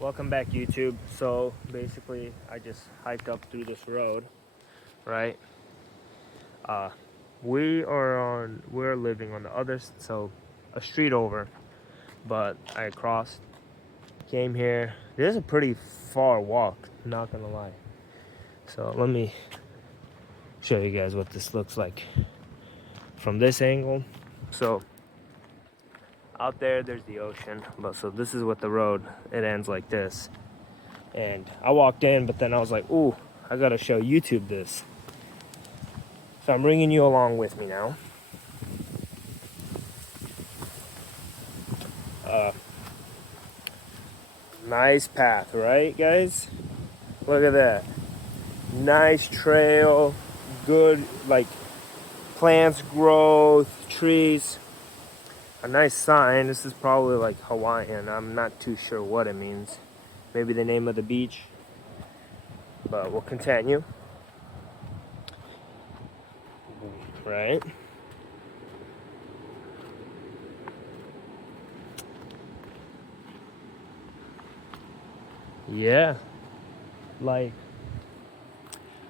Welcome back, YouTube. So basically I just hiked up through this road, right? uh we're living on the other, so a street over, but I crossed, came here. This is a pretty far walk, not gonna lie. So let me show you guys what this looks like from this angle. So out there's the ocean, but so this is what the road, it ends like this. And I walked in, but then I was like, ooh, I gotta show YouTube this. So I'm bringing you along with me now. Uh, nice path, right, guys? Look at that. Nice trail, good, like, plants, growth, trees. A nice sign. This is probably like Hawaiian. I'm not too sure what it means. Maybe the name of the beach. But we'll continue. Right? Yeah. Like,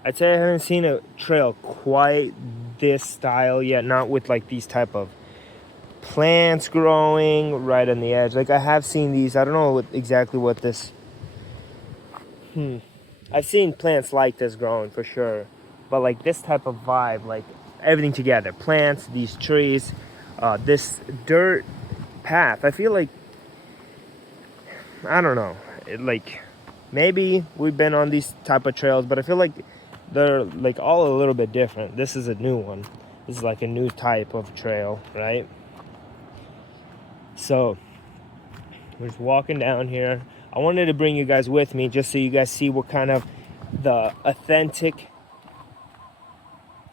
I'd say I haven't seen a trail quite this style yet. Not with like these type of plants growing right on the edge. Like, I have seen these. I don't know exactly what this. I've seen plants like this growing for sure, but like this type of vibe, like everything together, plants, these trees, this dirt path. I feel like, I don't know, like maybe we've been on these type of trails, but I feel like they're like all a little bit different. This is a new one. This is like a new type of trail, right? So we're just walking down here. I wanted to bring you guys with me just so you guys see what kind of the authentic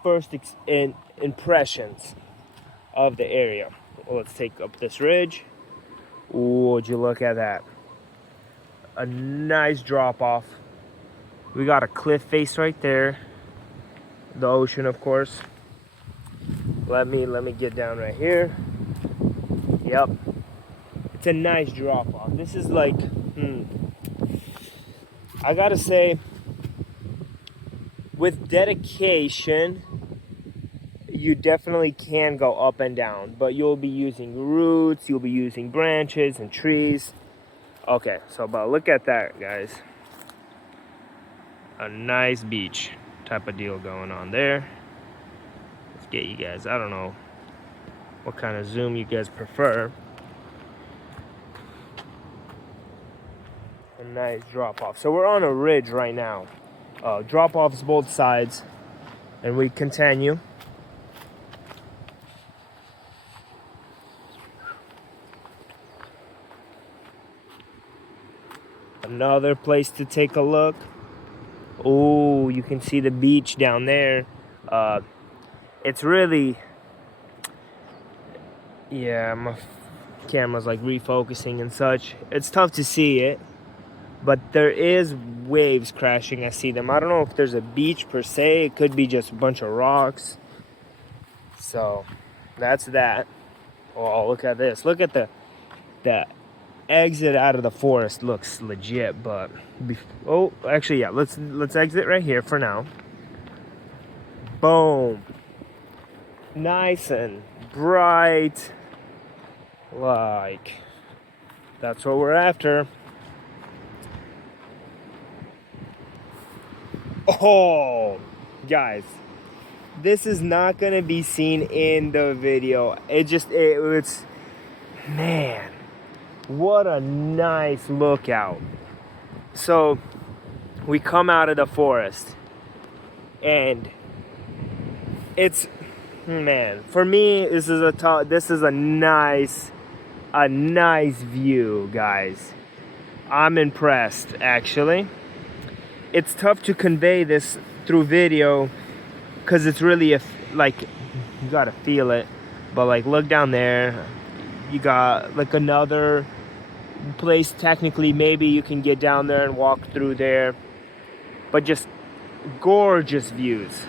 first impressions of the area. Well, let's take up this ridge. Ooh, would you look at that? A nice drop off. We got a cliff face right there. The ocean, of course. Let me get down right here. Yep. It's a nice drop off. This is like, I gotta say, with dedication, you definitely can go up and down, but you'll be using roots, you'll be using branches and trees. Okay, so but look at that, guys. A nice beach type of deal going on there. Let's get you guys, I don't know what kind of zoom you guys prefer. A nice drop off. So we're on a ridge right now. Drop offs both sides, and we continue. Another place to take a look. Oh, you can see the beach down there. It's really, yeah, my camera's like refocusing and such. It's tough to see it, but there is waves crashing. I see them. I don't know if there's a beach per se. It could be just a bunch of rocks. So that's that. Oh, look at this. Look at the exit out of the forest. Looks legit, but oh, actually, yeah. Let's exit right here for now. Boom. Nice and bright. Like, that's what we're after. Oh, guys, this is not gonna be seen in the video. It's, man, what a nice lookout. So we come out of the forest, and it's, man, for me, this is a nice view, guys. I'm impressed, actually. It's tough to convey this through video because it's really like, you gotta feel it. But like, look down there. You got like another place. Technically, maybe you can get down there and walk through there. But just gorgeous views.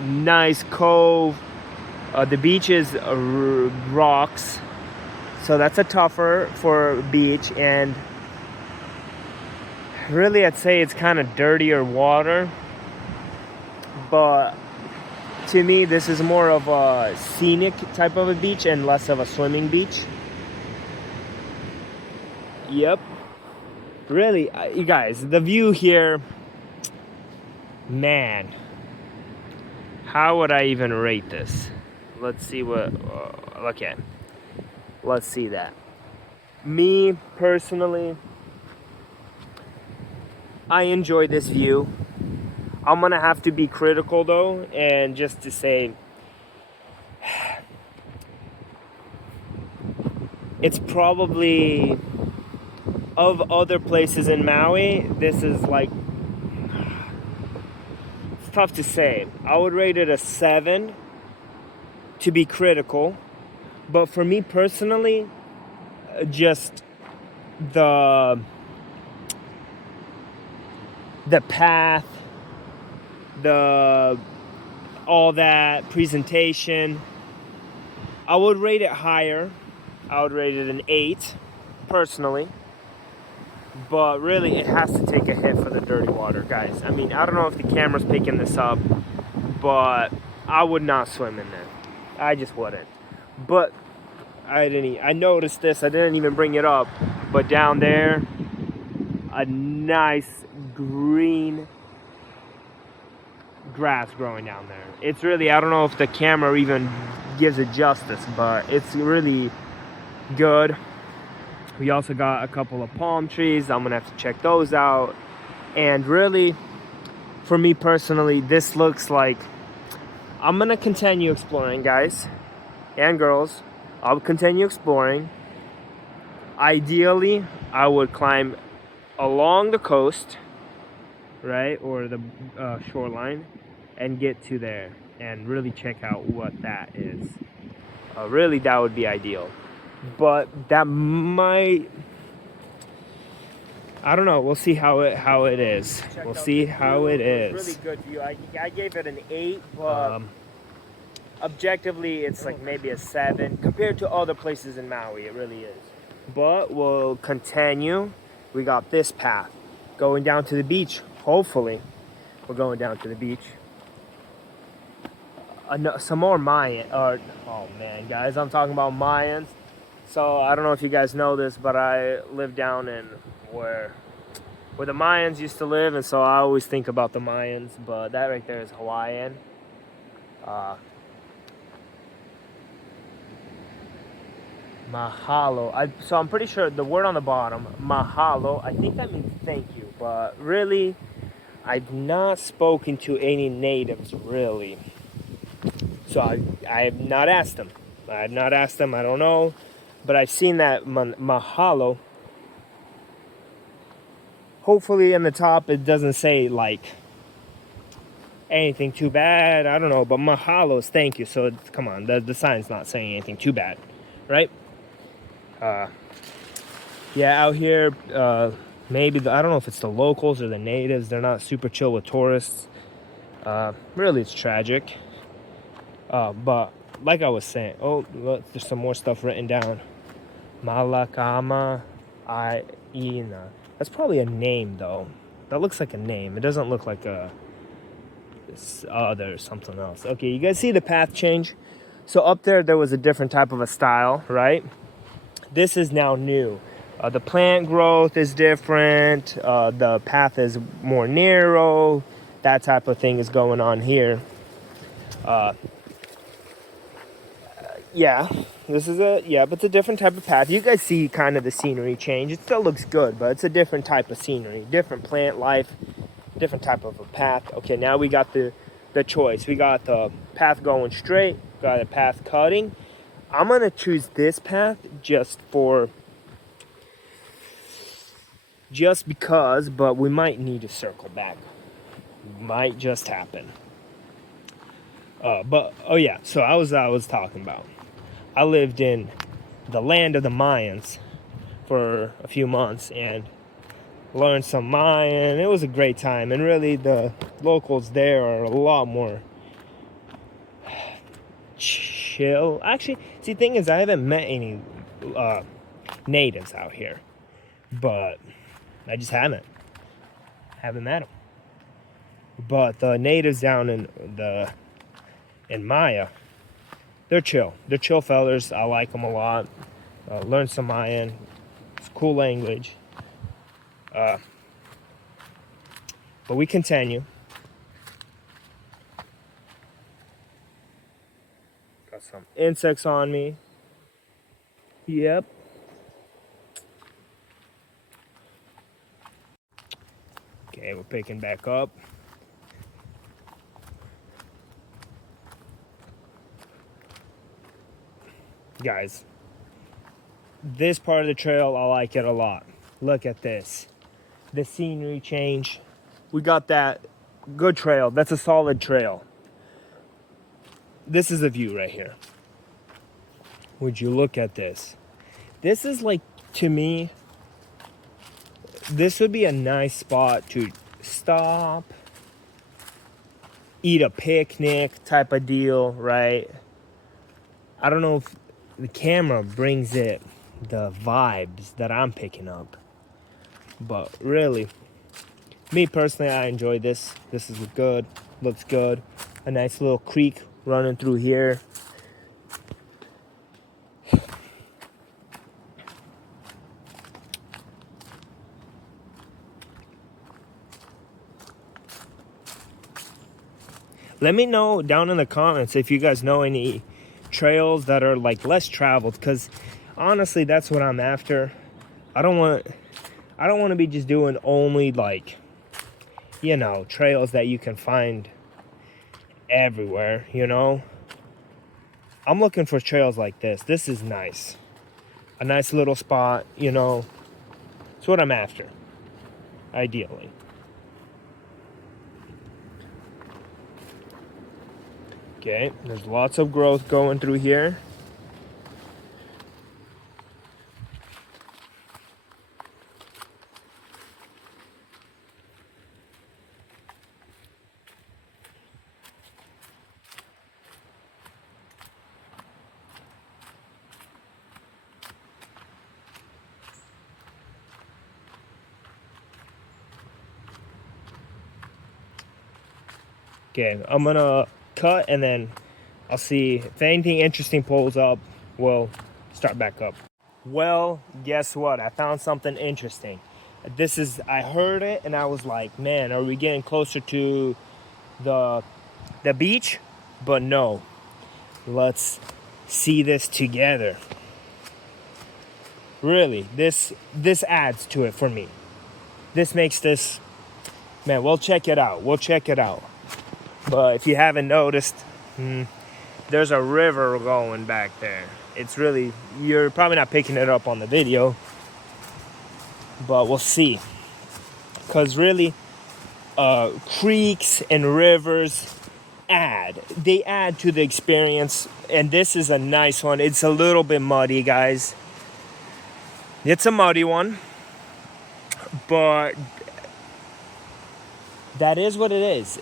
Nice cove. The beach is rocks, so that's a tougher for beach. And really, I'd say it's kind of dirtier water, but to me, this is more of a scenic type of a beach and less of a swimming beach. Yep. Really, you guys, the view here, man, how would I even rate this? Let's see what, okay, let's see that. Me, personally, I enjoy this view. I'm gonna have to be critical though, and just to say, it's probably, of other places in Maui, this is like, it's tough to say. I would rate it a 7 to be critical, but for me personally, just the path, all that presentation, I would rate it higher. I would rate it an 8 personally, but really it has to take a hit for the dirty water, guys. I mean, I don't know if the camera's picking this up, but I would not swim in there. I just wouldn't. But I noticed this, I didn't even bring it up, but down there, a nice green grass growing down there. It's really, I don't know if the camera even gives it justice, but it's really good. We also got a couple of palm trees. I'm gonna have to check those out. And really, for me personally, this looks like I'm gonna continue exploring, guys and girls. I'll continue exploring. Ideally, I would climb along the coast, right, or the shoreline, and get to there and really check out what that is. Really, that would be ideal. But that might, I don't know. We'll see how it is. We'll see how it is. Really good view. I gave it an 8, but objectively, it's like maybe a 7 compared to other places in Maui. It really is. But we'll continue. We got this path going down to the beach. Hopefully, we're going down to the beach. Some more Mayan. Oh man, guys, I'm talking about Mayans. So I don't know if you guys know this, but I live down in where the Mayans used to live, and so I always think about the Mayans. But that right there is Hawaiian. Mahalo. So I'm pretty sure the word on the bottom, mahalo, I think that means thank you. But really, I've not spoken to any natives, really. So I have not asked them. I don't know. But I've seen that mahalo. Hopefully in the top it doesn't say like anything too bad. I don't know. But mahalo is thank you. So come on, the sign's not saying anything too bad, right? Yeah, out here, maybe I don't know if it's the locals or the natives. They're not super chill with tourists. Really, it's tragic. But like I was saying, oh, look, there's some more stuff written down. Malakama Aina. That's probably a name, though. That looks like a name. It doesn't look like there's something else. Okay, you guys see the path change? So up there was a different type of a style, right? This is now new. The plant growth is different. The path is more narrow. That type of thing is going on here. Yeah, but it's a different type of path. You guys see kind of the scenery change. It still looks good, but it's a different type of scenery, different plant life, different type of a path. Okay, now we got the choice. We got the path going straight, got a path cutting. I'm gonna choose this path just because, but we might need to circle back. Might just happen. So I was talking about. I lived in the land of the Mayans for a few months and learned some Mayan. It was a great time, and really the locals there are a lot more chill. Actually, see, the thing is, I haven't met any natives out here, but I just haven't. Haven't met them. But the natives down in Maya, they're chill. They're chill fellers. I like them a lot. Learned some Mayan. It's a cool language. But we continue. Got some insects on me. Yep. Okay, we're picking back up. Guys, this part of the trail, I like it a lot. Look at this. The scenery change. We got that good trail. That's a solid trail. This is the view right here. Would you look at this? This is like, to me, this would be a nice spot to stop, eat a picnic type of deal, right? I don't know if the camera brings it, the vibes that I'm picking up. But really, me personally, I enjoy this. This is good, looks good. A nice little creek running through here. Let me know down in the comments if you guys know any trails that are like less traveled, because honestly, that's what I'm after. I don't want to be just doing only like, you know, trails that you can find everywhere, you know. I'm looking for trails like this. This is nice. A nice little spot, you know. It's what I'm after, ideally. Okay, there's lots of growth going through here. Okay, I'm gonna cut and then I'll see if anything interesting pulls up, we'll start back up. Well, guess what? I found something interesting. I heard it and I was like, man, are we getting closer to the beach? But no, let's see this together. Really, this adds to it for me. This makes this, man, we'll check it out. But if you haven't noticed, there's a river going back there. It's really, you're probably not picking it up on the video, but we'll see. Because really, creeks and rivers add to the experience. And this is a nice one. It's a little bit muddy, guys. It's a muddy one, but that is what it is.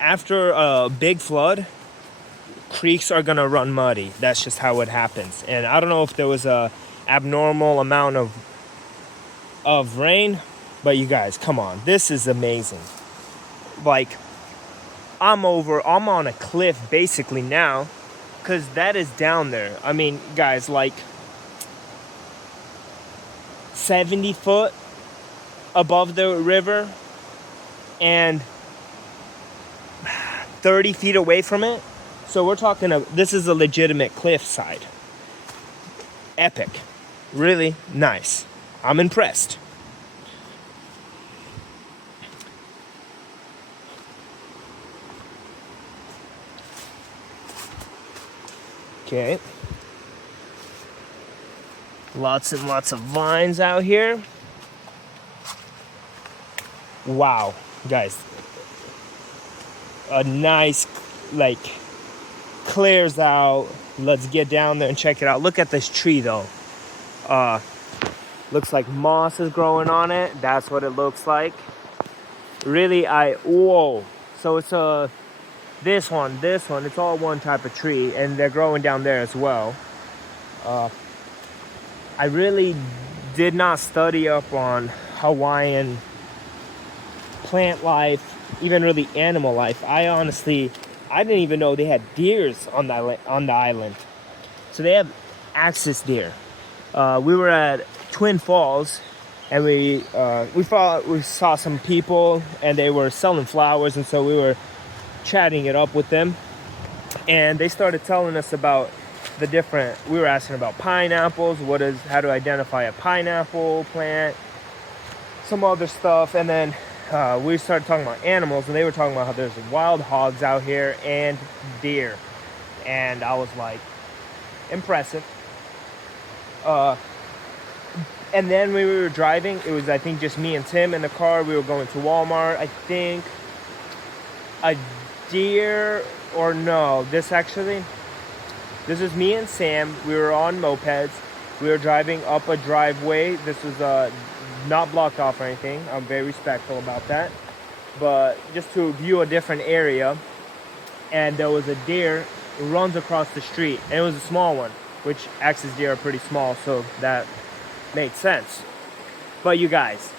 After a big flood, creeks are gonna run muddy. That's just how it happens. And I don't know if there was a abnormal amount of rain, but you guys, come on, this is amazing. Like, I'm on a cliff basically now, because that is down there. I mean, guys, like 70 foot above the river and 30 feet away from it. So we're talking, this is a legitimate cliffside. Epic. Really nice. I'm impressed. Okay. Lots and lots of vines out here. Wow, guys. A nice, like, clears out. Let's get down there and check it out. Look at this tree though. Looks like moss is growing on it. That's what it looks like. Really, whoa. So it's this one, it's all one type of tree, and they're growing down there as well. I really did not study up on Hawaiian plant life, even really animal life. I didn't even know they had deers on the island. So they have axis deer. We were at Twin Falls, and we saw some people, and they were selling flowers, and so we were chatting it up with them, and they started telling us about we were asking about pineapples, how to identify a pineapple plant, some other stuff, and then we started talking about animals, and they were talking about how there's wild hogs out here and deer, and I was like, impressive. And then when we were driving, it was, I think, just me and Tim in the car. We were going to Walmart. I think a deer, or no, this is me and Sam. We were on mopeds. We were driving up a driveway. This was not blocked off or anything. I'm very respectful about that. But just to view a different area. And there was a deer who runs across the street. And it was a small one, which axis deer are pretty small, so that made sense. But you guys,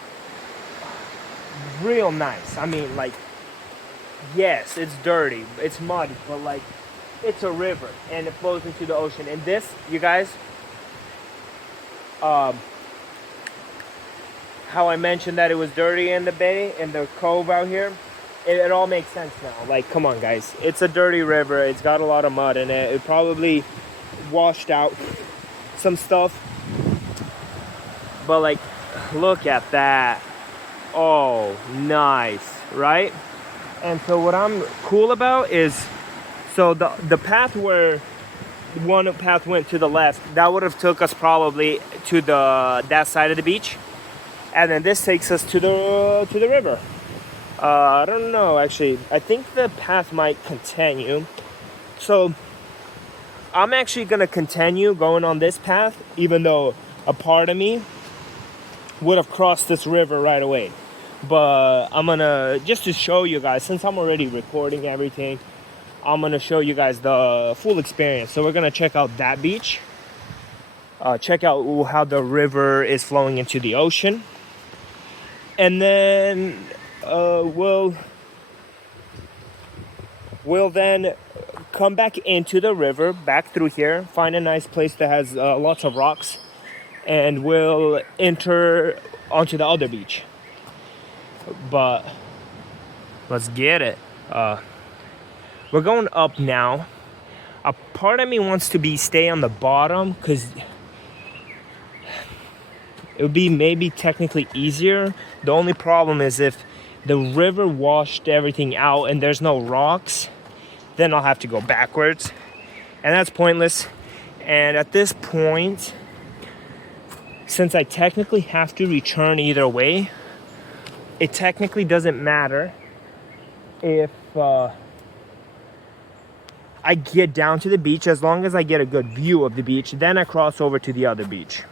real nice. I mean, like, yes, it's dirty, it's muddy, but like, it's a river and it flows into the ocean. And this, you guys, how I mentioned that it was dirty in the bay, in the cove out here, it all makes sense now. Like, come on, guys, it's a dirty river. It's got a lot of mud in it. It probably washed out some stuff, but like, look at that. Oh, nice, right? And so what I'm cool about is, so the path where one path went to the left, that would have took us probably to that side of the beach, and then this takes us to the river. I don't know, actually. I think the path might continue. So I'm actually gonna continue going on this path, even though a part of me would have crossed this river right away. But I'm gonna, just to show you guys, since I'm already recording everything, I'm gonna show you guys the full experience. So we're gonna check out that beach, check out how the river is flowing into the ocean, and then we'll then come back into the river, back through here, find a nice place that has lots of rocks, and we'll enter onto the other beach. But let's get it. We're going up now. A part of me wants to stay on the bottom because it would be maybe technically easier. The only problem is if the river washed everything out and there's no rocks, then I'll have to go backwards, and that's pointless. And at this point, since I technically have to return either way, it technically doesn't matter if I get down to the beach, as long as I get a good view of the beach. Then I cross over to the other beach.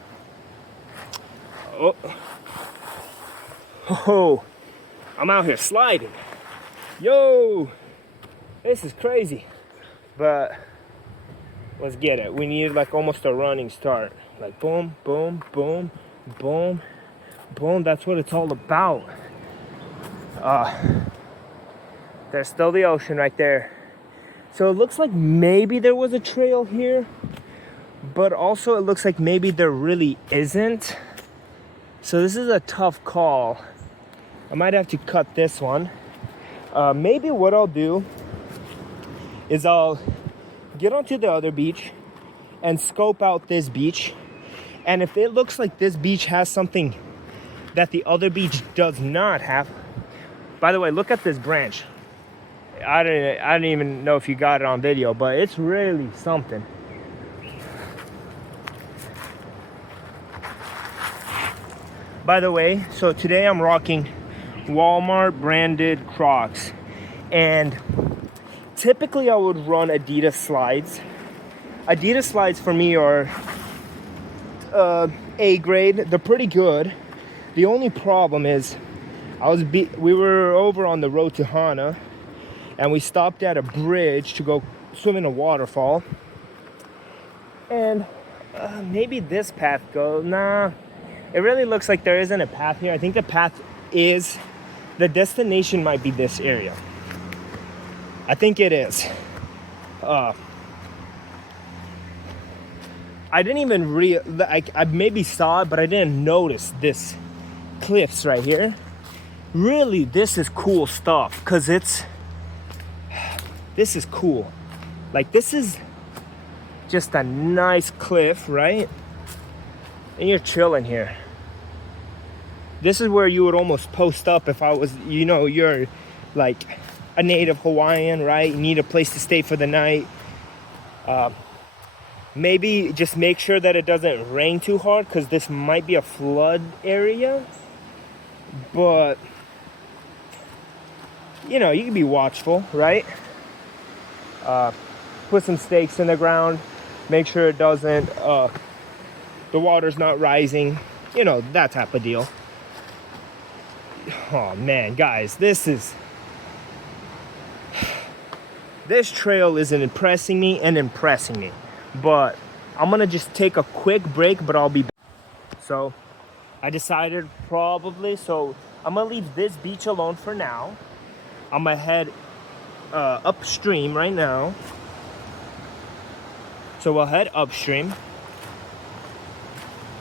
Oh, I'm out here sliding. Yo, this is crazy. But let's get it. We need like almost a running start. Like boom, boom, boom, boom, boom. That's what it's all about. There's still the ocean right there. So it looks like maybe there was a trail here, but also it looks like maybe there really isn't. So this is a tough call. I might have to cut this one. Maybe what I'll do is I'll get onto the other beach and scope out this beach. And if it looks like this beach has something that the other beach does not have. By the way, look at this branch. I didn't even know if you got it on video, but it's really something. By the way, so today I'm rocking Walmart branded Crocs, and typically I would run Adidas slides. Adidas slides for me are A grade. They're pretty good. The only problem is we were over on the road to Hana, and we stopped at a bridge to go swim in a waterfall. And maybe this path goes. Nah, it really looks like there isn't a path here. I think the path is the destination might be this area. I think it is. I didn't even I maybe saw it, but I didn't notice this cliffs right here. Really, this is cool stuff, because this is cool. Like, this is just a nice cliff, right? And you're chilling here. This is where you would almost post up if I was, you're like a native Hawaiian, right? You need a place to stay for the night. Maybe just make sure that it doesn't rain too hard, because this might be a flood area. But, you can be watchful, right? Put some stakes in the ground. Make sure it doesn't, the water's not rising. That type of deal. Oh, man, guys, this trail isn't impressing me. But I'm going to just take a quick break, but I'll be back. So, I decided so I'm going to leave this beach alone for now. I'm going to head upstream right now. So we'll head upstream.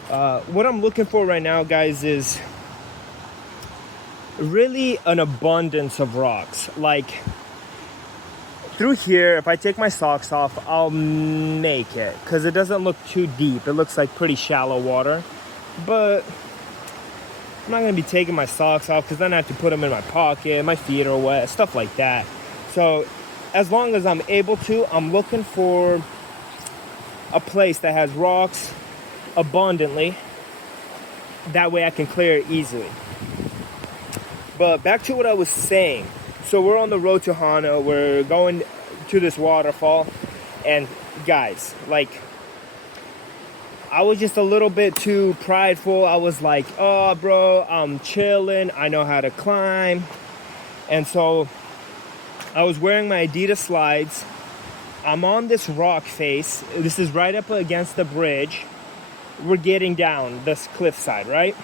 What I'm looking for right now, guys, is really an abundance of rocks. Like, through here, if I take my socks off, I'll make it, because it doesn't look too deep. It looks like pretty shallow water. But I'm not going to be taking my socks off, because then I have to put them in my pocket. My feet are wet, stuff like that. So as long as I'm able to, I'm looking for a place that has rocks abundantly. That way I can clear it easily. But back to what I was saying. So we're on the road to Hana. We're going to this waterfall. And guys, like, I was just a little bit too prideful. I was like, oh, bro, I'm chilling. I know how to climb. And so I was wearing my adidas slides. I'm on this rock face. This is right up against the bridge. We're getting down this cliffside, right?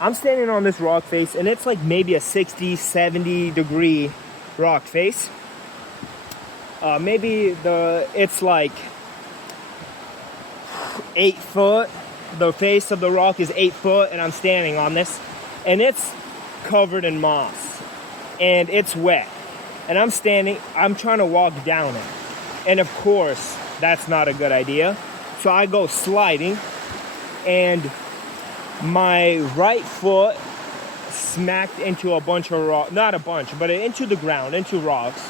I'm standing on this rock face, and it's like maybe a 60, 70 degree rock face. It's like 8 foot. The face of the rock is 8 foot, and I'm standing on this, and it's covered in moss, and it's wet. And I'm trying to walk down it. And of course, that's not a good idea. So I go sliding, and my right foot smacked into a bunch of rocks. Not a bunch, but into the ground, into rocks.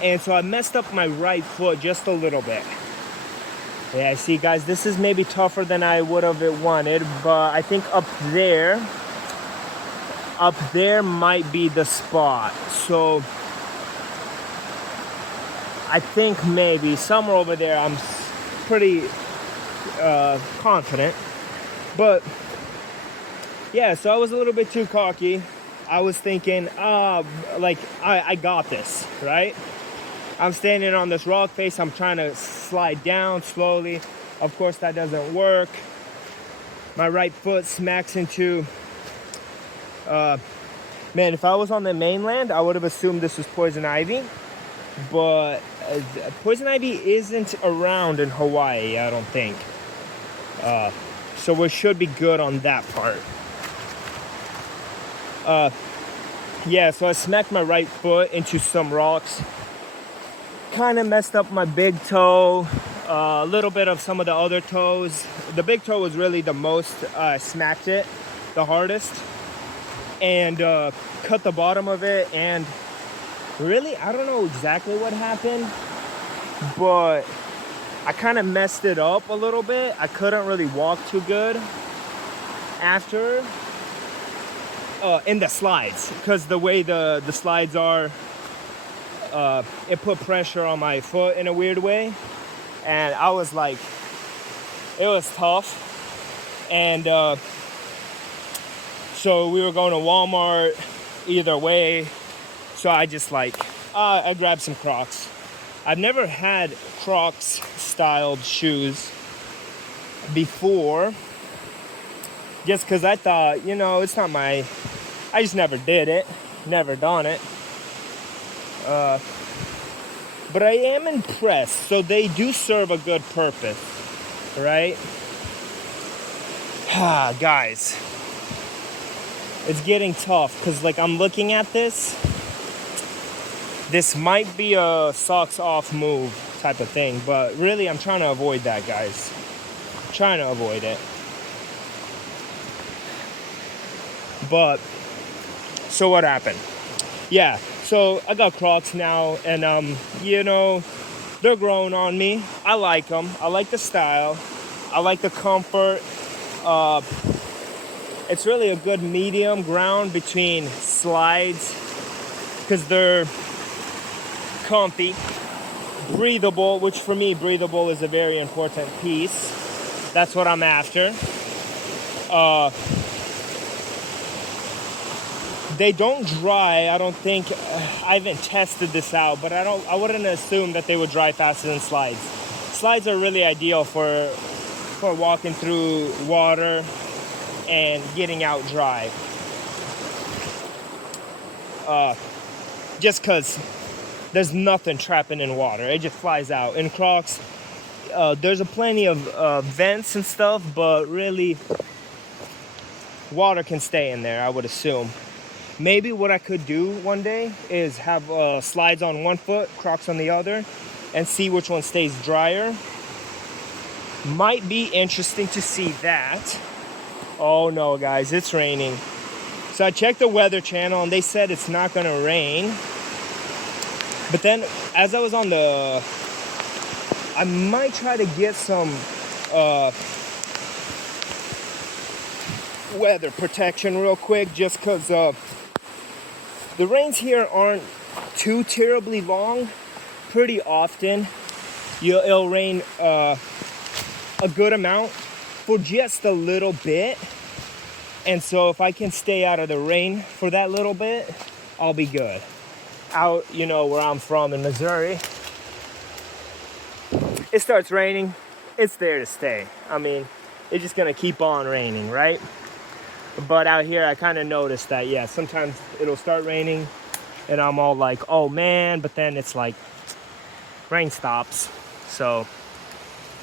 And so I messed up my right foot just a little bit. Yeah, see, guys, this is maybe tougher than I would have wanted, but I think up there might be the spot. So I think maybe somewhere over there, I'm pretty confident. But yeah, so I was a little bit too cocky. I was thinking, I got this, right? I'm standing on this rock face. I'm trying to slide down slowly. Of course, that doesn't work. My right foot smacks into... man, if I was on the mainland, I would have assumed this was poison ivy. But poison ivy isn't around in Hawaii, I don't think. So we should be good on that part. Yeah, so I smacked my right foot into some rocks. Kind of messed up my big toe, a little bit of some of the other toes. The big toe was really the most, smacked it the hardest. And cut the bottom of it. And really, I don't know exactly what happened, but I kind of messed it up a little bit. I couldn't really walk too good after in the slides, because the way the slides are, it put pressure on my foot in a weird way, and I was like, it was tough. And so we were going to Walmart either way, so I just I grabbed some Crocs. I've never had Crocs styled shoes before, just because I thought, it's not I just never did it. never done it. But I am impressed. So they do serve a good purpose, right? Guys, it's getting tough because like I'm looking at this. This might be a socks off move type of thing, but really I'm trying to avoid that, guys. I'm trying to avoid it. But so what happened? Yeah, so I got Crocs now, and you know, they're growing on me. I like them. I like the style. I like the comfort. It's really a good medium ground between slides because they're comfy, breathable, which for me, breathable is a very important piece. That's what I'm after. They don't dry. I don't think I haven't tested this out, but I wouldn't assume that they would dry faster than slides. Slides are really ideal for walking through water and getting out dry. Just because there's nothing trapping in water. It just flies out. In Crocs, there's a plenty of vents and stuff, but really water can stay in there, I would assume. Maybe what I could do one day is have slides on one foot, Crocs on the other, and see which one stays drier. Might be interesting to see that. Oh no, guys, it's raining. So I checked the Weather Channel and they said it's not gonna rain. But then as I was on I might try to get some weather protection real quick, just because the rains here aren't too terribly long. Pretty often it'll rain a good amount for just a little bit, and so if I can stay out of the rain for that little bit, I'll be good. Out, you know, where I'm from in Missouri, it starts raining, it's there to stay. I mean, it's just gonna keep on raining, right? But out here, I kind of noticed that, yeah, sometimes it'll start raining and I'm all like, oh man, but then it's like, rain stops. So,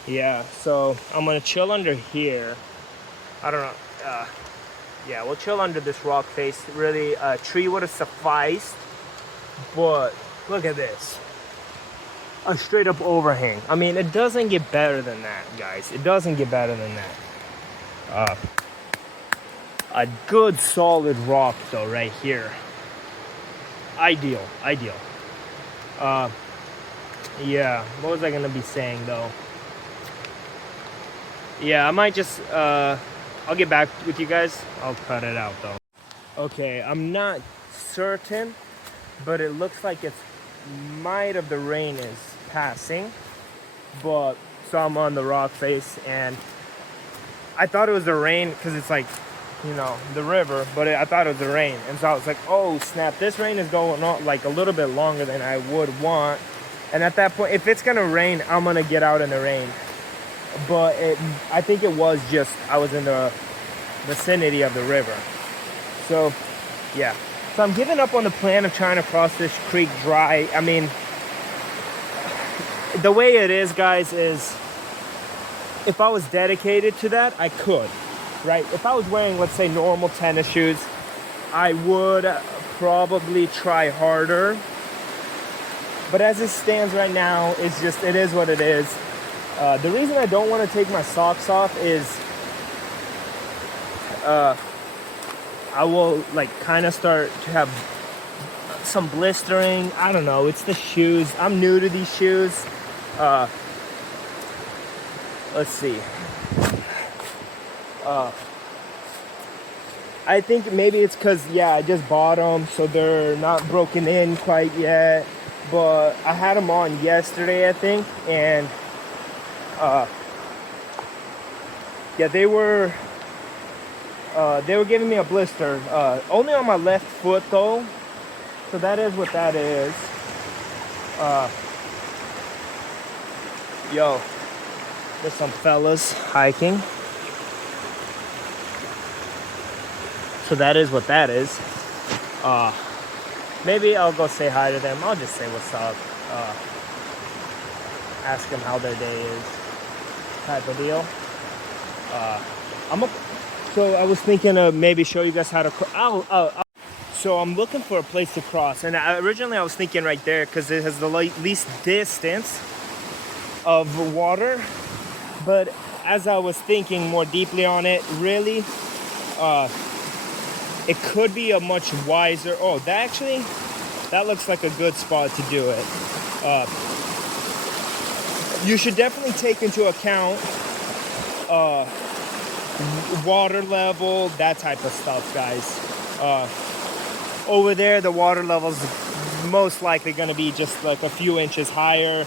yeah, so I'm gonna chill under here. I don't know, yeah, we'll chill under this rock face. Really, a tree would have sufficed, but look at this. A straight up overhang. I mean, it doesn't get better than that, guys. It doesn't get better than that. A good solid rock though right here. Ideal. Yeah, what was I gonna be saying though? Yeah, I might just I'll get back with you guys. I'll cut it out though. Okay, I'm not certain, but it looks like it's might have the rain is passing. But so I'm on the rock face and I thought it was the rain because it's like, you know, the river, but I thought it was the rain. And so I was like, oh snap, this rain is going on like a little bit longer than I would want. And at that point, if it's gonna rain, I'm gonna get out in the rain. But I think it was just, I was in the vicinity of the river. So yeah, so I'm giving up on the plan of trying to cross this creek dry. I mean, the way it is, guys, is if I was dedicated to that, I could. Right? If I was wearing, let's say, normal tennis shoes, I would probably try harder. But as it stands right now, it's just, it is what it is. The reason I don't want to take my socks off is I will like kind of start to have some blistering. I don't know. It's the shoes. I'm new to these shoes. Let's see. I think maybe it's because, yeah, I just bought them, so they're not broken in quite yet. But I had them on yesterday, I think, and yeah, they were giving me a blister. Only on my left foot though, so that is what that is. Yo, there's some fellas hiking. So that is what that is. Maybe I'll go say hi to them. I'll just say what's up. Ask them how their day is, type of deal. So I was thinking of maybe show you guys how to. So I'm looking for a place to cross, and originally I was thinking right there because it has the least distance of water. But as I was thinking more deeply on it, really, it could be a much wiser. Oh, that looks like a good spot to do it. You should definitely take into account water level, that type of stuff, guys. Over there, the water level's most likely going to be just like a few inches higher,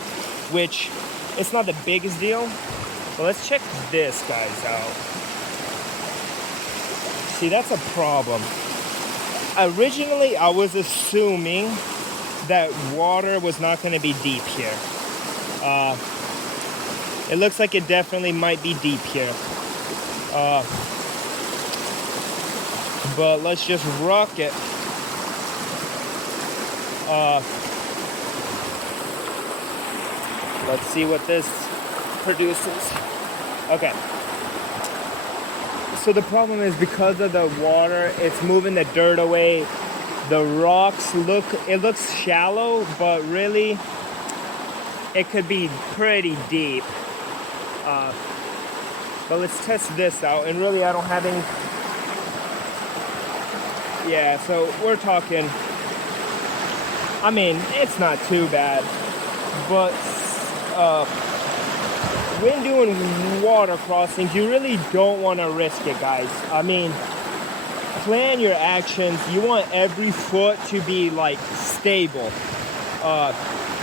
which it's not the biggest deal. But let's check this, guys, out. See, that's a problem. Originally, I was assuming that water was not going to be deep here. It looks like it definitely might be deep here. But let's just rock it. Let's see what this produces. Okay. So the problem is because of the water, it's moving the dirt away. The rocks it looks shallow, but really it could be pretty deep. But let's test this out. And really I don't have any. Yeah, so we're talking, I mean, it's not too bad, but when doing water crossings, you really don't want to risk it, guys. I mean, plan your actions. You want every foot to be like stable.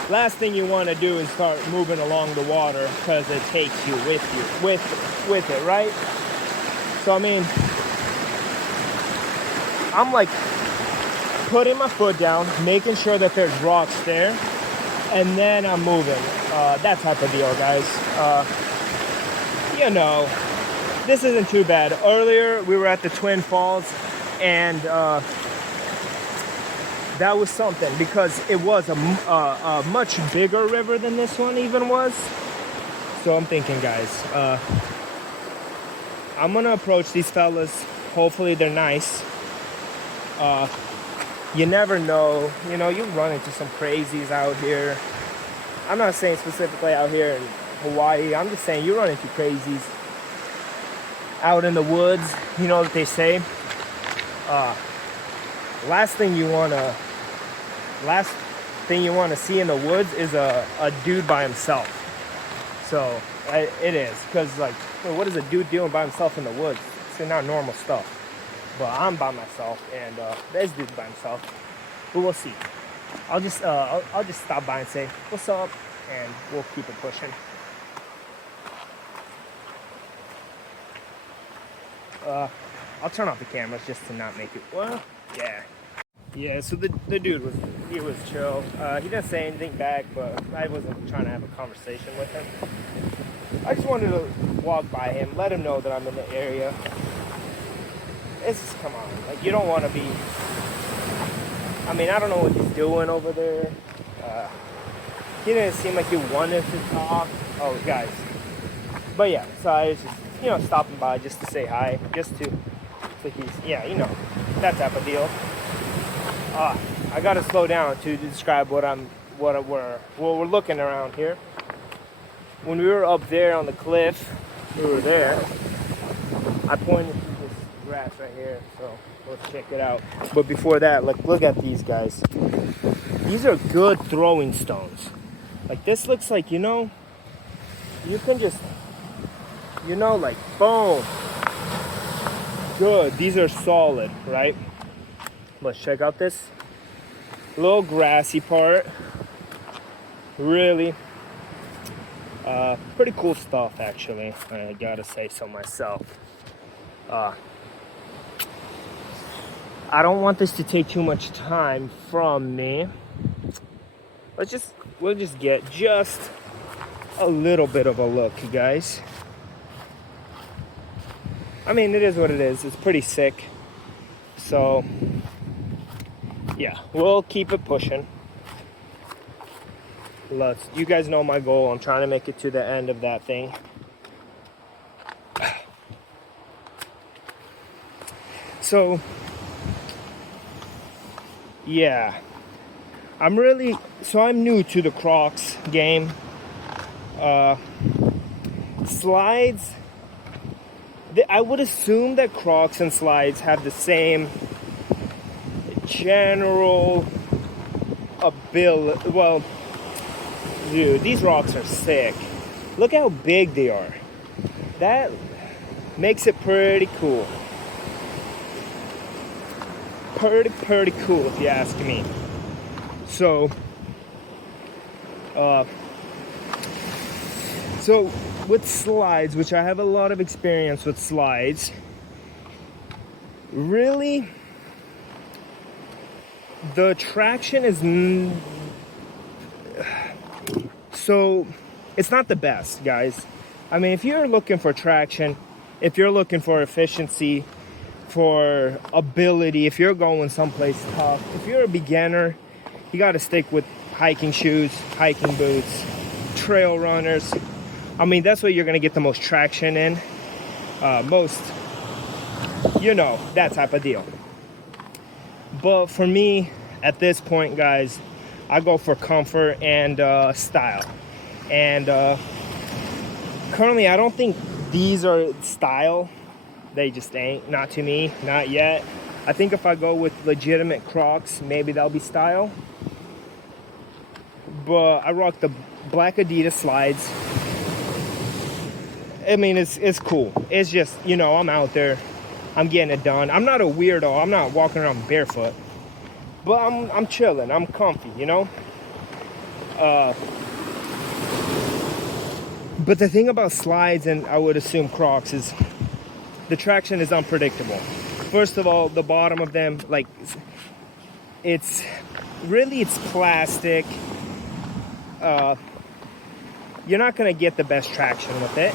Last thing you want to do is start moving along the water because it takes you with it, right? So I mean, I'm like putting my foot down, making sure that there's rocks there, and then I'm moving. That type of deal, guys. You know, this isn't too bad. Earlier, we were at the Twin Falls, and that was something because it was a much bigger river than this one even was. So I'm thinking, guys, I'm gonna approach these fellas. Hopefully they're nice. You never know. You know, you run into some crazies out here. I'm not saying specifically out here in Hawaii. I'm just saying you run into crazies out in the woods. You know what they say. Last thing you want to see in the woods is a dude by himself. So it is, because like, what is a dude doing by himself in the woods? It's not normal stuff. But I'm by myself, and this dude's by himself. But we'll see. I'll just stop by and say what's up, and we'll keep it pushing. I'll turn off the cameras just to not make it. Well, yeah. So the dude was chill. He didn't say anything back, but I wasn't trying to have a conversation with him. I just wanted to walk by him, let him know that I'm in the area. Come on, like, you don't want to be. I mean, I don't know what he's doing over there. He didn't seem like he wanted to talk. Oh, guys. But yeah, so I was just, stopping by just to say hi, just to he's, that type of deal. I gotta slow down to describe what we're looking around here. When we were up there on the cliff, we were there. I pointed to this grass right here, so let's check it out. But before that, look at these guys. These are good throwing stones. Like, this looks like, you can just, like, boom. Good. These are solid, right? Let's check out this little grassy part. Really, pretty cool stuff, actually. I gotta say so myself. I don't want this to take too much time from me. We'll just get just a little bit of a look, you guys. I mean, it is what it is. It's pretty sick. So, yeah, we'll keep it pushing. You guys know my goal. I'm trying to make it to the end of that thing. So, yeah, I'm new to the Crocs game. Slides, I would assume that Crocs and slides have the same general ability. Well, dude, these rocks are sick. Look how big they are. That makes it pretty cool. Pretty cool, if you ask me. So with slides, which I have a lot of experience with slides, really, the traction is so it's not the best, guys. I mean, if you're looking for traction, if you're looking for efficiency, for ability, if you're going someplace tough, if you're a beginner, you got to stick with hiking shoes, hiking boots, trail runners. I mean, that's where you're going to get the most traction in. That type of deal. But for me, at this point, guys, I go for comfort and style. And currently, I don't think these are style. They just ain't. Not to me. Not yet. I think if I go with legitimate Crocs, maybe that'll be style. But I rock the black Adidas slides. I mean, it's cool. It's just, I'm out there. I'm getting it done. I'm not a weirdo. I'm not walking around barefoot. But I'm chilling. I'm comfy, But the thing about slides, and I would assume Crocs, is the traction is unpredictable. First of all, the bottom of them, it's plastic. You're not gonna get the best traction with it.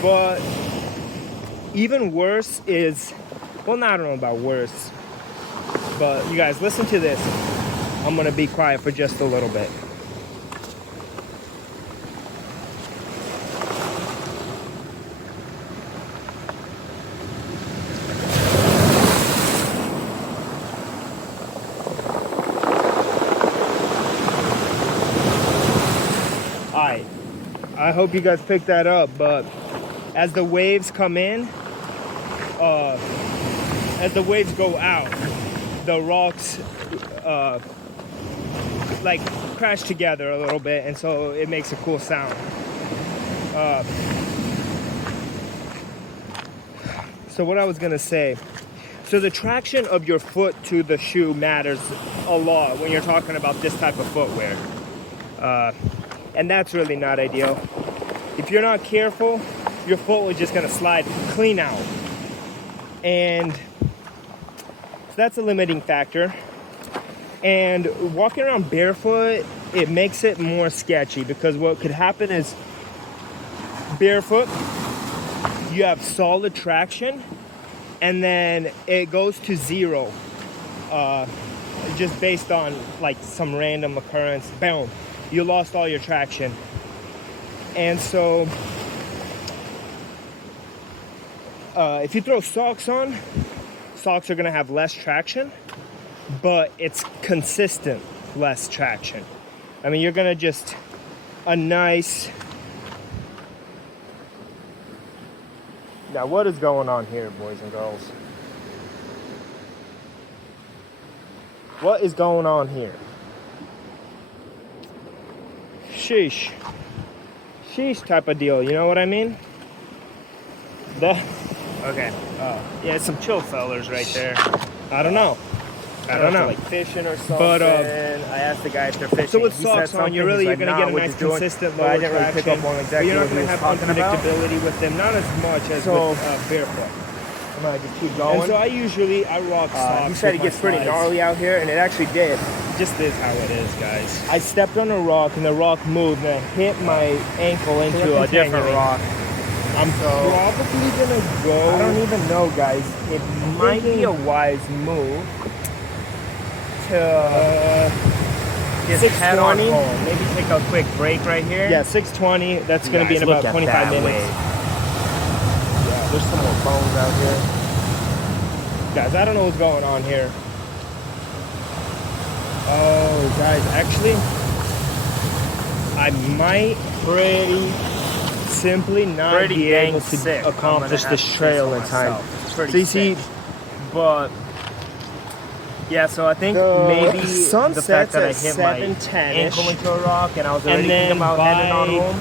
But even worse is, I don't know about worse, but you guys, listen to this. I'm gonna be quiet for just a little bit. I hope you guys picked that up, but as the waves come in, as the waves go out, the rocks crash together a little bit, and so it makes a cool sound. So what I was gonna say, so the traction of your foot to the shoe matters a lot when you're talking about this type of footwear. And that's really not ideal. If you're not careful, your foot is just gonna slide clean out. And so that's a limiting factor. And walking around barefoot, it makes it more sketchy, because what could happen is barefoot, you have solid traction, and then it goes to zero, just based on some random occurrence. Boom. You lost all your traction. And so if you throw socks on, socks are gonna have less traction, but it's consistent less traction. I mean, you're gonna just a nice. Now, what is going on here, boys and girls? What is going on here? Sheesh type of deal, you know what I mean? Okay. Yeah, it's some chill fellers right there. I don't know. Fishing or something. But I asked the guy if they're fishing. So with socks on, you're gonna get a nice consistent lower traction. I didn't really pick up on exactly. You're not gonna have unpredictability with them, not as much as with barefoot. I'm gonna just keep going. And so I rock socks. He said it gets pretty gnarly out here, and it actually did. Just is how it is, guys. I stepped on a rock, and the rock moved, and I hit my ankle into a different rock. I'm probably gonna go. I don't even know, guys. It might be a wise move. to just head on 6:20. home. Maybe take a quick break right here. Yeah, 6:20. That's going to be in about 25 minutes. Yeah, there's some more bones out here. Guys, I don't know what's going on here. Oh, guys, actually, I might simply not be able to accomplish this trail in time. So you see, but yeah, so I think maybe the fact that I hit my ankle into a rock and I was already thinking about heading on home,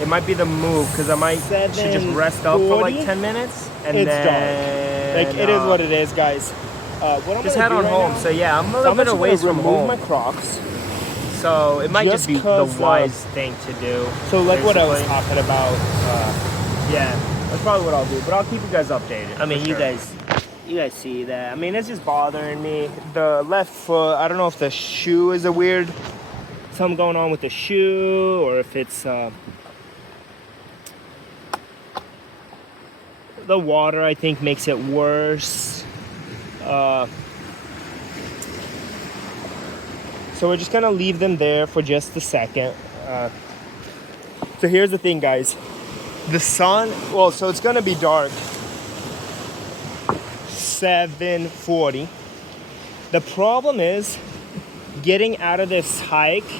it might be the move, because I might should just rest up for like 10 minutes and it's then dark. Like, it is what it is, guys. What I'm just head on home. So yeah, I'm a little bit away from home. My Crocs. So it might just be the wise thing to do. So like what I was talking about. Yeah, that's probably what I'll do. But I'll keep you guys updated. I mean, you guys see that. I mean, it's just bothering me. The left foot, I don't know if the shoe is something going on with the shoe, or if it's the water, I think, makes it worse. So we're just gonna leave them there for just a second. So here's the thing, guys. The sun, so it's gonna be dark 7:40. The problem is getting out of this hike.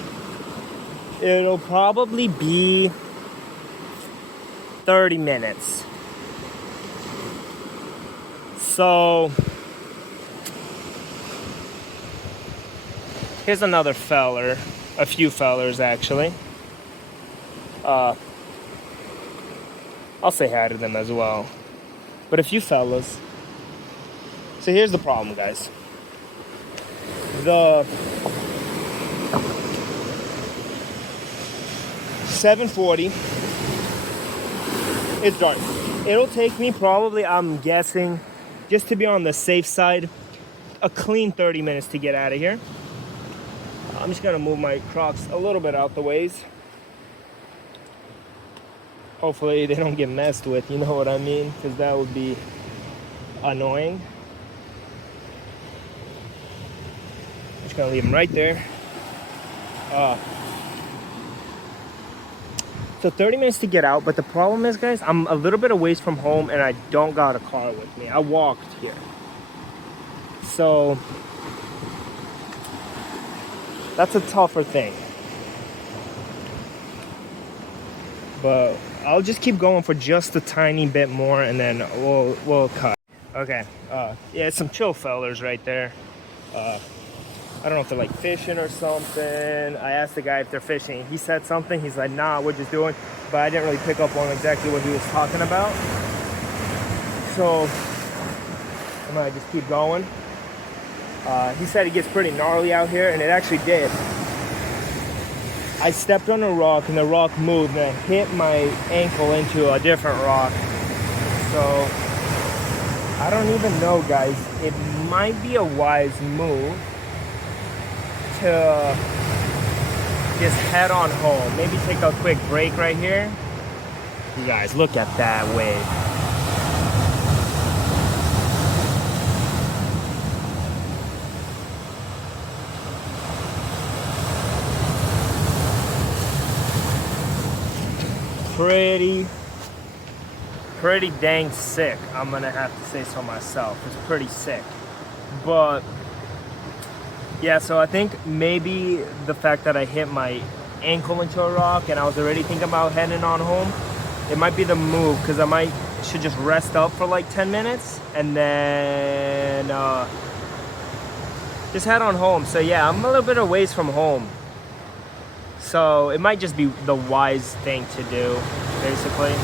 It'll probably be 30 minutes. So here's another feller, a few fellers actually. I'll say hi to them as well. But a few fellas. So here's the problem, guys. The 7:40, it's dark. It'll take me probably, I'm guessing, just to be on the safe side, a clean 30 minutes to get out of here. I'm just gonna move my Crocs a little bit out the ways. Hopefully they don't get messed with, you know what I mean? Because that would be annoying. I'm just gonna leave them right there. So 30 minutes to get out, but the problem is, guys, I'm a little bit away from home and I don't got a car with me. I walked here. So that's a tougher thing. But I'll just keep going for just a tiny bit more and then we'll cut. Okay, yeah, it's some chill fellers right there. I don't know if they're like fishing or something. I asked the guy if they're fishing. He said something. He's like, nah, we're just doing. But I didn't really pick up on exactly what he was talking about. So I'm gonna just keep going. He said it gets pretty gnarly out here, and it actually did. I stepped on a rock and the rock moved and I hit my ankle into a different rock. So I don't even know, guys. It might be a wise move to just head on home. Maybe take a quick break right here. You guys, look at that wave. Pretty dang sick. I'm gonna have to say so myself. It's pretty sick. But yeah, so I think maybe the fact that I hit my ankle into a rock and I was already thinking about heading on home, it might be the move, because I should just rest up for like 10 minutes and then just head on home. So yeah, I'm a little bit away from home. So it might just be the wise thing to do, basically.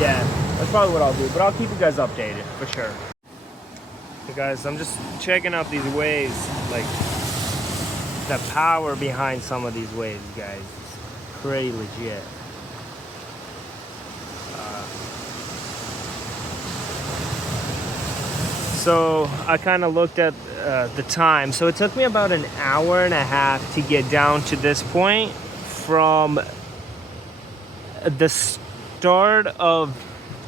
Yeah, that's probably what I'll do. But I'll keep you guys updated, for sure. So guys, I'm just checking out these waves. Like, the power behind some of these waves, guys. It's pretty legit. So I kind of looked at the time. So it took me about an hour and a half to get down to this point from the start of,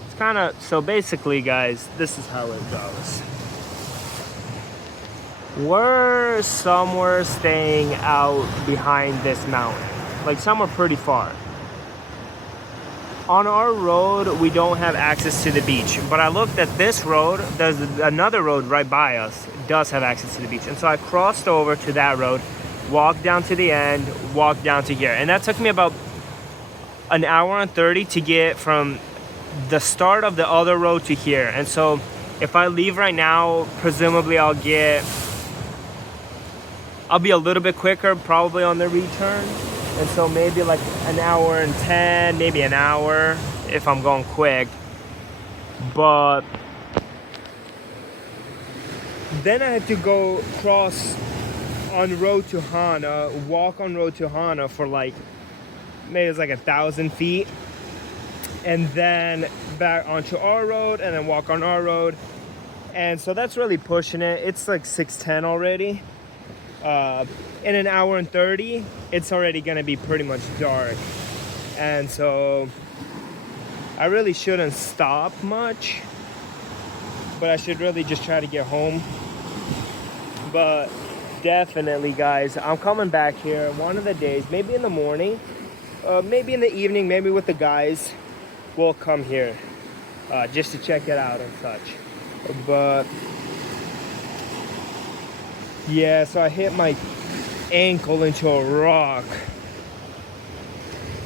it's kind of, so basically, guys, this is how it goes. We're somewhere staying out behind this mountain, like somewhere pretty far. On our road, we don't have access to the beach, but I looked at this road. There's another road right by us, does have access to the beach. And so I crossed over to that road, walked down to the end, walked down to here. And that took me about an hour and 30 to get from the start of the other road to here. And so if I leave right now, presumably I'll be a little bit quicker probably on the return. And so maybe like an hour and 10, maybe an hour if I'm going quick. But then I had to go cross on road to Hana, walk on road to Hana for like, maybe it's like 1,000 feet. And then back onto our road and then walk on our road. And so that's really pushing it. It's like 6:10 already. In an hour and 30, it's already gonna be pretty much dark. And so I really shouldn't stop much, but I should really just try to get home. But definitely, guys, I'm coming back here one of the days, maybe in the morning, maybe in the evening, maybe with the guys. We'll come here just to check it out and such. But yeah, so I hit my ankle into a rock.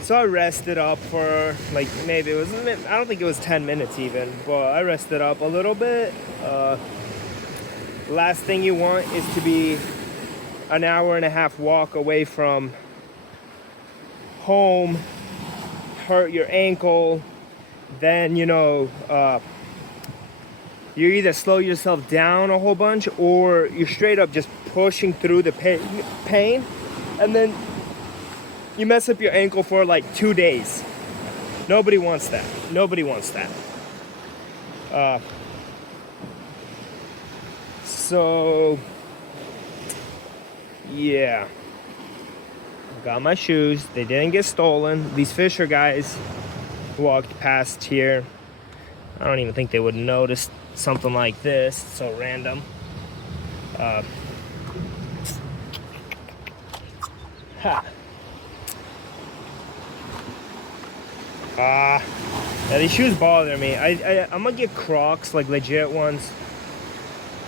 So I rested up for like, maybe it was, I don't think it was 10 minutes even, but I rested up a little bit. Last thing you want is to be an hour and a half walk away from home, hurt your ankle, then, you know, you either slow yourself down a whole bunch or you're straight up just pushing through the pain, and then you mess up your ankle for like 2 days. Nobody wants that. Nobody wants that. So yeah, got my shoes. They didn't get stolen. These Fisher guys walked past here. I don't even think they would notice something like this. It's so random. Yeah, these shoes bother me. I'm gonna get Crocs, like legit ones.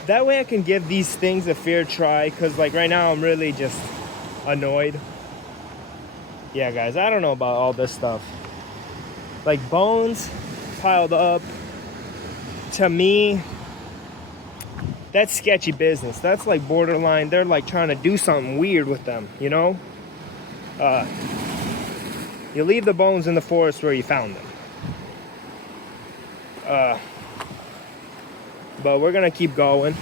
That way I can give these things a fair try, because like right now I'm really just annoyed. Yeah, guys, I don't know about all this stuff. Like bones piled up, to me, that's sketchy business. That's like borderline. They're like trying to do something weird with them, you know? You leave the bones in the forest where you found them. But we're gonna keep going.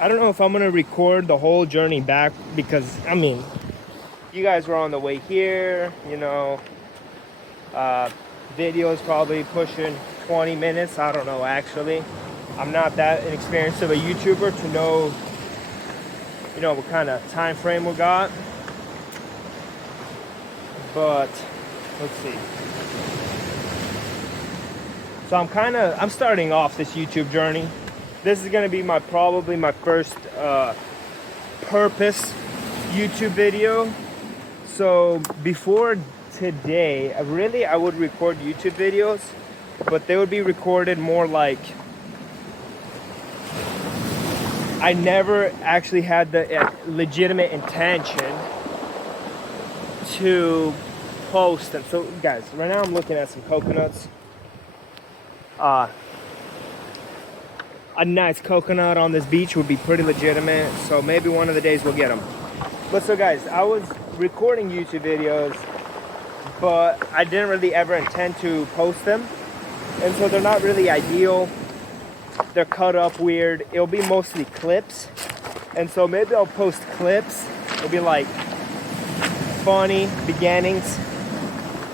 I don't know if I'm gonna record the whole journey back, because I mean, you guys were on the way here, you know. Video is probably pushing 20 minutes. I don't know, actually. I'm not that inexperienced of a YouTuber to know, you know, what kind of time frame we got. But let's see. So I'm starting off this YouTube journey. This is gonna be probably my first purpose YouTube video. So before today, I would record YouTube videos, but they would be recorded more like, I never actually had the legitimate intention to post them. So guys, right now I'm looking at some coconuts. A nice coconut on this beach would be pretty legitimate, so maybe one of the days we'll get them. But so guys, I was recording YouTube videos, but I didn't really ever intend to post them, and so they're not really ideal. They're cut up weird. It'll be mostly clips, and so maybe I'll post clips. It'll be like funny beginnings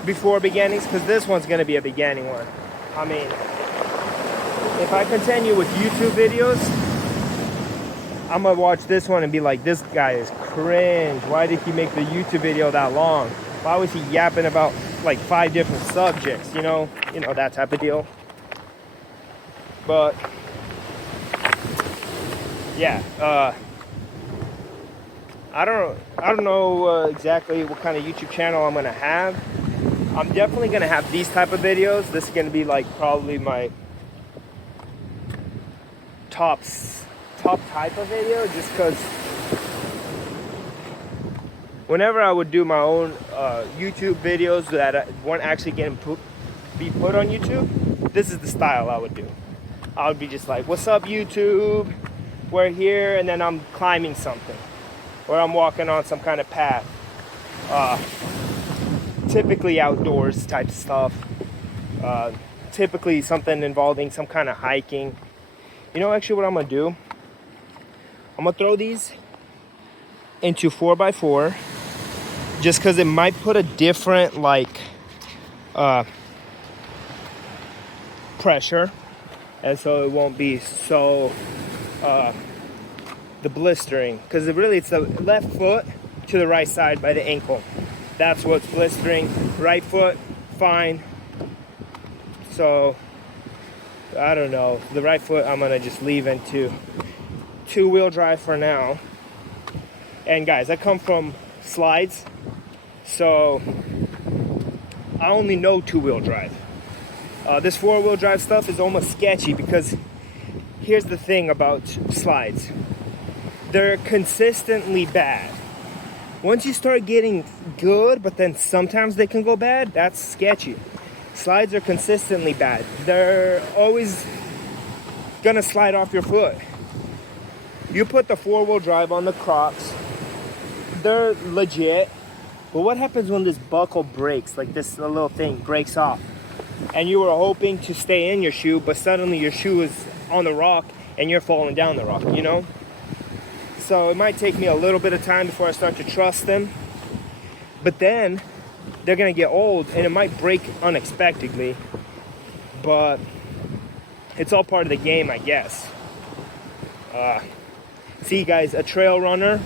before beginnings, because this one's gonna be a beginning one. I mean, if I continue with YouTube videos, I'm gonna watch this one and be like, this guy is cringe. Why did he make the YouTube video that long? Why was he yapping about like 5 different subjects, you know, that type of deal. But yeah, I don't know exactly what kind of YouTube channel I'm gonna have. I'm definitely gonna have these type of videos. This is gonna be like probably my top type of video, just because whenever I would do my own YouTube videos that weren't actually getting be put on YouTube, this is the style I would do. I would be just like, what's up YouTube, we're here, and then I'm climbing something, or I'm walking on some kind of path, typically outdoors type stuff, typically something involving some kind of hiking. You know, actually what I'm gonna do, I'm gonna throw these into 4x4, just because it might put a different like pressure, and so it won't be so the blistering, because really it's the left foot to the right side by the ankle, that's what's blistering. Right foot fine. So I don't know, the right foot I'm gonna just leave into 2-wheel drive for now. And guys, I come from slides, so I only know 2-wheel drive. This 4-wheel drive stuff is almost sketchy, because here's the thing about slides. They're consistently bad. Once you start getting good, but then sometimes they can go bad, that's sketchy. Slides are consistently bad. They're always gonna slide off your foot. You put the 4-wheel drive on the Crocs, they're legit. But what happens when this buckle breaks, like this little thing breaks off, and you were hoping to stay in your shoe, but suddenly your shoe is on the rock and you're falling down the rock, you know? So it might take me a little bit of time before I start to trust them. But then they're gonna get old and it might break unexpectedly. But it's all part of the game, I guess. See guys, a trail runner,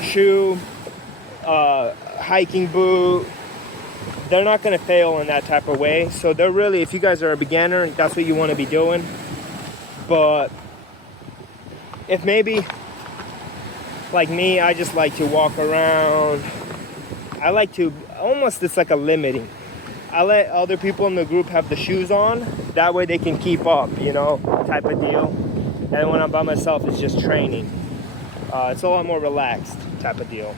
shoe, hiking boot, they're not gonna fail in that type of way. So they're really, if you guys are a beginner, that's what you wanna be doing. But if maybe, like me, I just like to walk around. I like to, almost it's like a limiting. I let other people in the group have the shoes on. That way they can keep up, you know, type of deal. And when I'm by myself, it's just training. It's a lot more relaxed type of deal.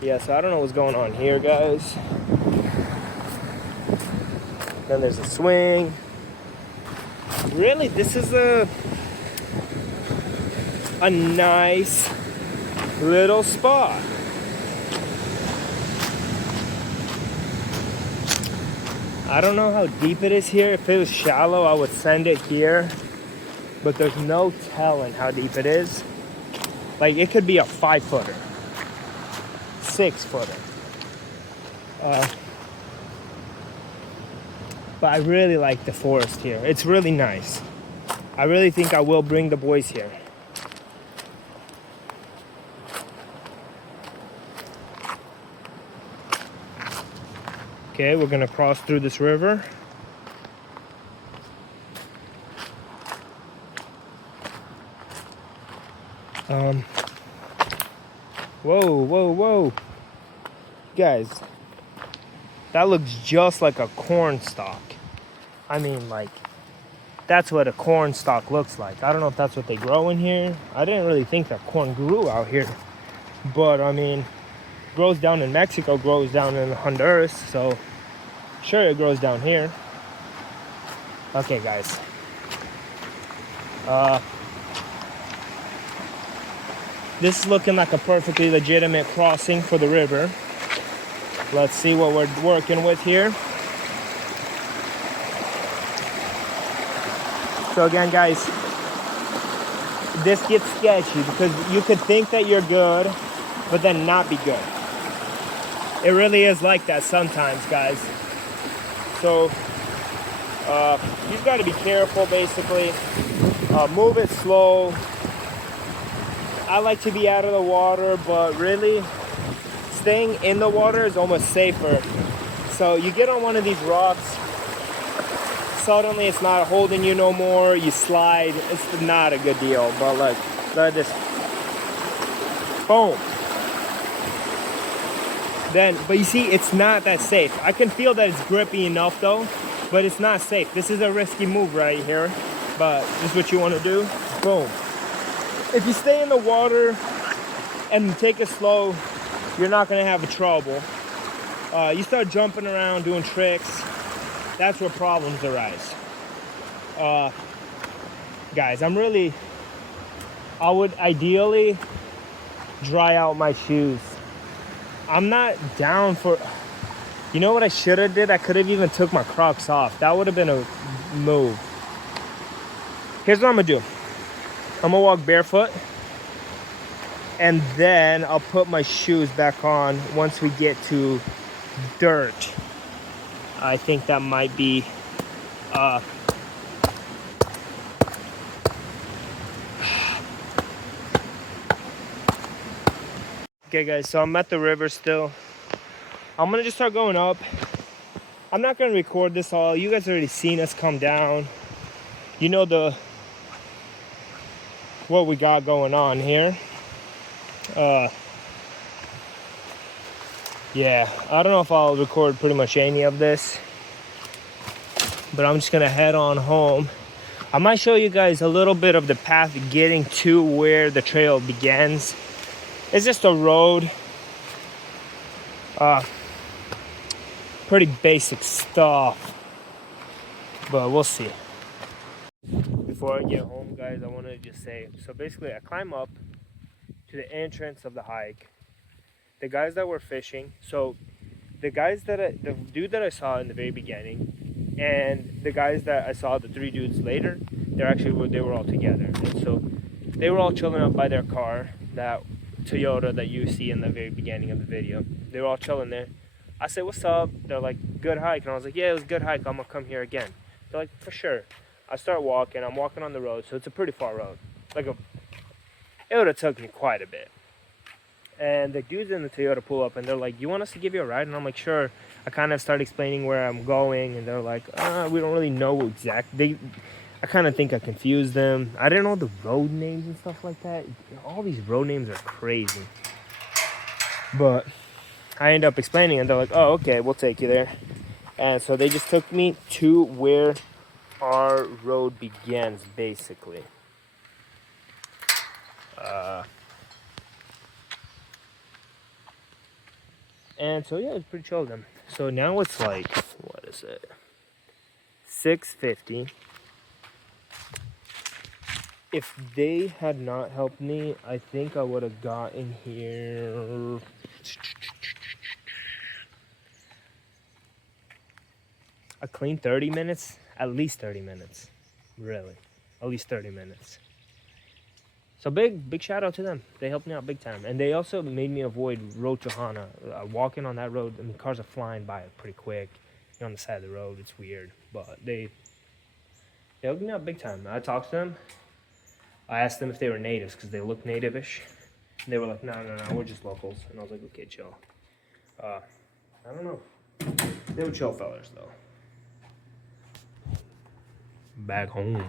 Yeah, so I don't know what's going on here, guys. Then there's a swing. Really, this is a nice little spot. I don't know how deep it is here. If it was shallow, I would send it here, but there's no telling how deep it is. Like, it could be a 5-footer, 6-footer. But I really like the forest here. It's really nice. I really think I will bring the boys here. Okay, we're gonna cross through this river. Whoa. Guys, that looks just like a corn stalk. I mean, like, that's what a corn stalk looks like. I don't know if that's what they grow in here. I didn't really think that corn grew out here. But, I mean, grows down in Mexico, grows down in Honduras, so sure it grows down here. Okay, guys. This is looking like a perfectly legitimate crossing for the river. Let's see what we're working with here. So again, guys, this gets sketchy because you could think that you're good, but then not be good. It really is like that sometimes, guys. So you just got to be careful, basically. Move it slow. I like to be out of the water, but really staying in the water is almost safer. So you get on one of these rocks, suddenly it's not holding you no more, you slide, it's not a good deal. But like, look at this. Boom. Then, but you see, it's not that safe. I can feel that it's grippy enough though, but it's not safe. This is a risky move right here, but this is what you want to do. Boom. If you stay in the water and take it slow, you're not gonna have trouble. You start jumping around, doing tricks, that's where problems arise. Guys, I would ideally dry out my shoes. I'm not down for, you know what I should have did? I could have even took my Crocs off. That would have been a move. Here's what I'm gonna do. I'm gonna walk barefoot, and then I'll put my shoes back on once we get to dirt. I think that might be okay guys, so I'm at the river still. I'm gonna just start going up. I'm not gonna record this all. You guys already seen us come down. You know what we got going on here. Yeah, I don't know if I'll record pretty much any of this, but I'm just gonna head on home. I might show you guys a little bit of the path getting to where the trail begins. It's just a road. Pretty basic stuff, but we'll see. Before I get home, guys, I want to just say, so basically I climb up to the entrance of the hike. The guys that were fishing, so the dude that I saw in the very beginning and the guys that I saw, the 3 dudes later, they were all together. And so they were all chilling up by their car, that Toyota that you see in the very beginning of the video. They were all chilling there. I said, what's up? They're like, good hike. And I was like, yeah, it was a good hike. I'm gonna come here again. They're like, for sure. I start walking. I'm walking on the road, so it's a pretty far road. It would have took me quite a bit. And the dudes in the Toyota pull up and they're like, you want us to give you a ride? And I'm like, sure. I kind of start explaining where I'm going, and they're like, we don't really know exactly. I kind of think I confused them. I didn't know the road names and stuff like that. All these road names are crazy. But I end up explaining, and they're like, oh, okay, we'll take you there. And so they just took me to where our road begins, basically. And so, yeah, it's pretty chill then. So now it's like, what is it? 6:50. If they had not helped me, I think I would have gotten here. A clean 30 minutes, at least 30 minutes, really, at least 30 minutes. So big shout out to them. They helped me out big time, and they also made me avoid Road Johanna. Walking on that road, I mean, cars are flying by it pretty quick. You're on the side of the road, it's weird, but they helped me out big time. I talked to them. I asked them if they were natives because they look native-ish. And they were like, no, we're just locals. And I was like, okay, chill. I don't know. They were chill fellas, though. Back home.